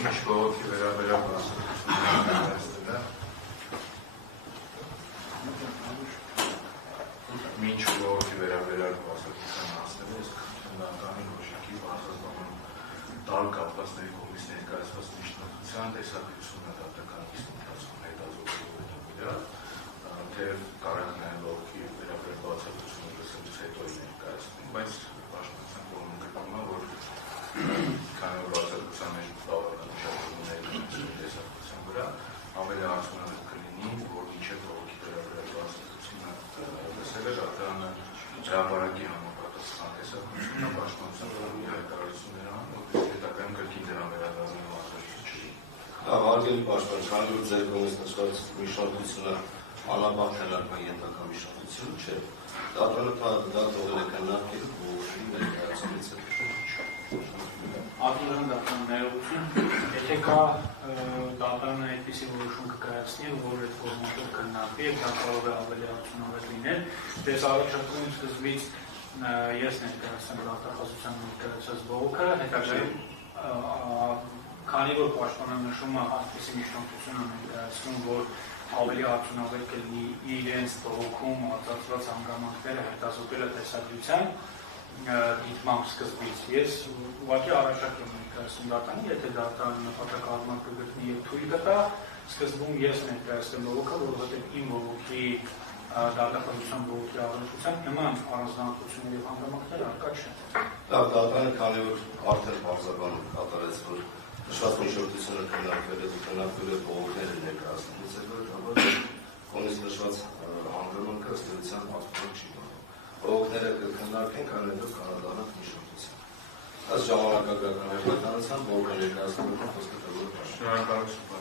ինչ բողոքի վերաբերյալ բացատրությունները մինչ բողոքի վերաբերյալ բացատրության հասնելը ես քննադատի ոչինչ բացատրում տալ կապվածների կողմից ներկայացված միջնորդության տեսակցությունը դատական ինստիտուտում հետազոտողների վրա թե կարողանան բողոքի վերաբերյալ բացատրությունը լսելուց հետո ներկայացնում, բայց պաշտպանության կողմը գտնում է, որ քանի որ բացատրության մեջ բավական ուշադրություններ ունեցող տեսակցության վրա ավելի արդյունավետ կլինի, որ մինչև բողոքի վերաբերյալ բացատրությունը լսելը դատարանը հրապարակի համապատասխան տեսակցությունը պաշտպանության կողմի հայտարարություններ անում, որպես հետագայում կրկին դրան վերադառնալու ազդեցություն չի։ Հարգելի պաշտպան, քանի որ ձեր կողմից նշված միջնորդությունը անապահ քննարկման ենթակա միջնորդություն չէ, դատարանը դա թողել է քննարկել բողոքի ներկայացումից հետո։ Ակնարան դատարան ներողություն, եթե կա դատարանը այդպիսի որոշում կկայացնի, որ այդ կողմով քննարկվի եւ դա կարող է ավելի արդյունավետ լինել, դες առաջարկում սկզբից ես ներկայացնեմ դատախազության ներկայացած բողոքը, հետագայում քանի որ պաշտպանը նշում է այսպիսի միջնորդություն ներկայացնում, որ ավելի արդյունավետ կլինի իրենց բողոքում արձակված հանգամանքները հետազոտելը տեսակցության դիտմամբ սկզբից ես ուղղակի առաջարկ եմ ներկայացնում դատարանին, եթե դատարանը նպատակահարմար կգտնի եւ թույլ կտա, սկզբում ես ներկայացնեմ բողոքը, որովհետեւ իմ բողոքի դատախազության բողոքի առնչությամբ նման առանձնահատկություններ եւ հանգամանքներ առկա չեն։ Լավ, դատարանը քանի որ արդեն բարձրաբանում կատարեց, որ նշված միջնորդությունը քննարկվել է բողոքները ներկայացնելուց հետո կողմից նշված հանգամանքը ըստ էության արդյունք չի բերում։ Բողոքները կքննարկեն, քանի որ կանադառնան միջնորդություն։ Այս ժամանակագրական հայտարարության բողոքը ներկայացնելու խոսքը շնորհակալություն։